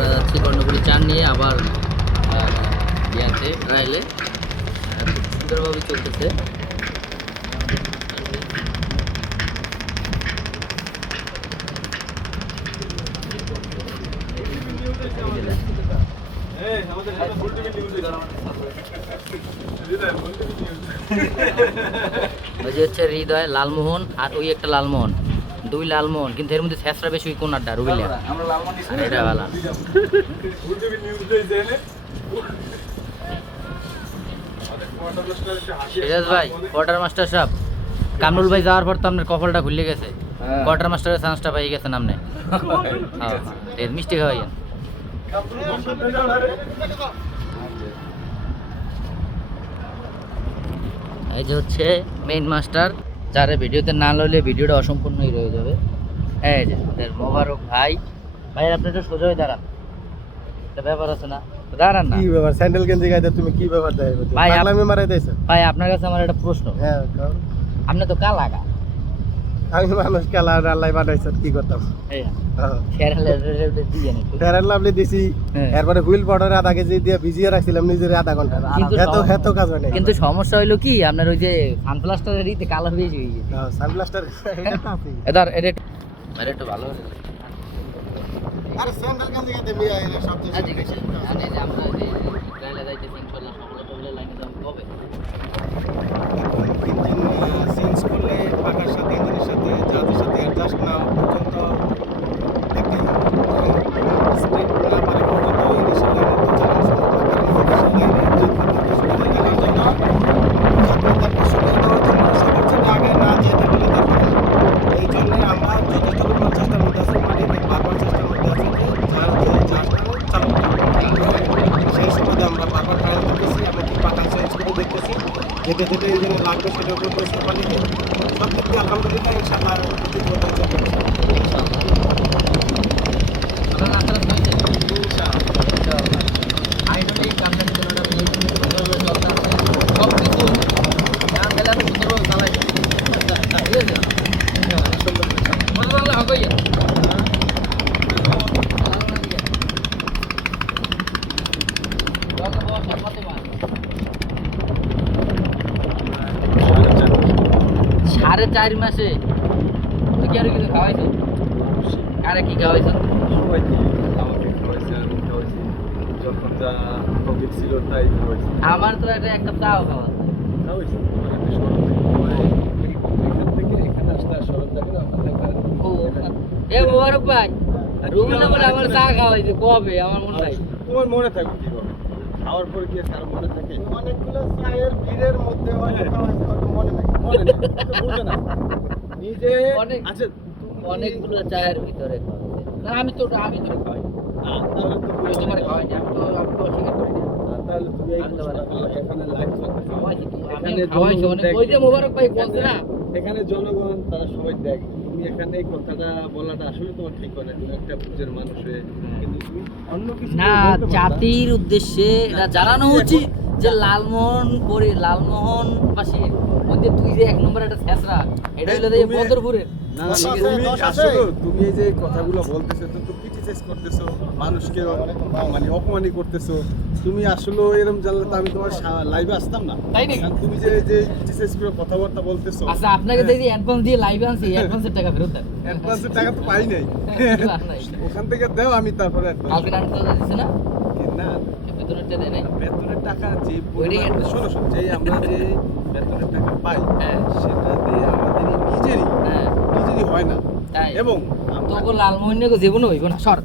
আমরা যাচ্ছি কর্ণপুরি চার নিয়ে আবার ইয়াতে রাইলে। খুব সুন্দরভাবে চলতেছে। ওই যে হচ্ছে হৃদয় লালমোহন আর ওই একটা লালমোহন। দুই লালমোহন কিন্তু এর মধ্যে শেষরা বেশি কোনারটা রুবিলিয়া। আর এটা ভালো সিরাজ ভাই কোয়ার্টার মাস্টার সাহেব কামরুল ভাই যাওয়ার পর তো আপনার কপালটা খুলে গেছে। কোয়ার্টার মাস্টারের চান্সটা পেয়ে গেছেন আপনি। হ্যাঁ। এই মিষ্টি খাওয়াইয়েন এই যে হচ্ছে মেইন মাস্টার যারা ভিডিওতে না লইলে ভিডিওটা অসম্পূর্ণই রয়ে যাবে। হ্যাঁ মোবারক ভাই। ভাই আপনি তো সোজা হয়ে দাঁড়ান। একটা ব্যাপার আছে না? দাঁড়ান না। কি ব্যাপার? স্যান্ডেল গেঞ্জি তুমি কি ব্যাপার দেয় ভাই, মারাই দিয়েছ। ভাই আপনার কাছে আমার একটা প্রশ্ন। হ্যাঁ আপনি তো কালাগা আমি মানুষ খেলা আল্লাহ বানাইছ কি করতাম? এই হ্যাঁ। ফেরার লাভলি দিছি হ্যাঁ। এরপরে হুইল পাউডার আধা কেজি দিয়ে ভিজিয়ে রাখছিলাম নিজের আধা ঘণ্টা। কিন্তু এত এত কাজ হয় না কিন্তু সমস্যা হইল কি আপনার ওই যে সানপ্লাস্টারের ইতে কালার হয়ে গেছে। সানব্লাস্টার এটা তো আছে এদার এটা আরে একটু ভালো করে আরে স্যান্ডেল গেঞ্জি গাইতে মিয়া এর সব কিছু আছে। আমরা যে ট্রায়ালে যাইতেছি অ্যাডজাস্ট যেতে যেতে এই জন্য লাগবে সেটার উপর পরিষ্কার সব দিক আলহামদুলিল্লাহ ইনশাআল্লাহ ঠিক মতো চলবে আপনার নাস্তা টাস্তা হয়েছে? ইনশাআল্লাহ। Finally, আপনাদের জন্য একটা plate নিয়ে সুন্দরভাবে চলতে আছে। সবকিছু যা পেলে আপনি সুন্দরভাবে চালাইবেন। আচ্ছা, আচ্ছা, ঠিক আছে? মজা লাগলে হবে ইয়া। ভালো লাগলে। জলটা বস, সাথে মার। সাড়ে চার মাসে। তুই কি আর কিছু খাওয়াইছো? কারে কি খাওয়াইছো? সবাইকে আমাকে খাওয়াইছে আমি খাওয়াইছি। যখন যা টপিক ছিল তাই খাওয়াইছি। আমার তো একটা এক কাপ চাও খাওয়া। খাওয়াইছি। একটা এখান থেকে সরব এ মোবারক ভাই। রুবিনা বলে আমার চা খাওয়াইছে কবে? আমার মনে নাই। তোমার মনে থাকবে খাওয়ার পরে কি আর মনে থাকে? অনেকগুলো চায়ের ভিড়ের মধ্যে হয়তো মনে নাই মনে নেই বুঝবে না। নিজে অনেক- আচ্ছা অনেকগুলো চায়ের ভিতরে না আমি তো আমি তো খাওয়াই আ, তাহলে তো আমি তোমার খাওয়াই আমি তো আমি তো অস্বীকার করি না। তাহলে তুমি এই আমি তো কথাটা বলো, এখানে লাইভ চলতেছে খাওয়াইছি তো, আমি এখানে জনগণ ওই যে মোবারক ভাই বলছে না। এখানে জনগণ তারা সবাই দেখ। তুমি এখানে এই কথাটা বলাটা আসলে তোমার ঠিক হয় না তুমি একটা বুঝের মানুষ হয়ে কিন্তু তুমি অন্য কিছু না। জাতির উদ্দেশ্যে এটা জানানো উচিত যে লালমোহন করে লালমোহন পাশে মধ্যে তুই যে এক নম্বর একটা ছেঁচড়া এটা হইল যে বদরপুরের তুমি এই যে কথাগুলো বলতেছো তো ক্রিটিসাইজ করতেছো মানুষকে মানে অপমানই করতেছো। তুমি আসলে এরকম জানলে তো আমি তোমার লাইভে আসতাম না। তাই তুমি যে যে ক্রিটিসাইজ করে কথাবার্তা বলতেছো আচ্ছা আপনাকে যদি অ্যাডভান্স দিয়ে লাইভে আনছি অ্যাডভান্সের টাকা ফেরত দেন। অ্যাডভান্সের টাকা তো পাই নাই। ওখান থেকে দাও আমি তারপরে কালকে রান্না তো দিচ্ছে না? না। সে বেতনের টাকা দেয় নাই? বেতনের টাকা যে শোনো শোনো যে আমরা যে বেতনের টাকা পাই হ্যাঁ সেটা দিয়ে আমাদের এই নিজেরই হ্যাঁ নিজেরই হয় না তাই এবং তোকে লালমোহন জীবন হইব না। সর।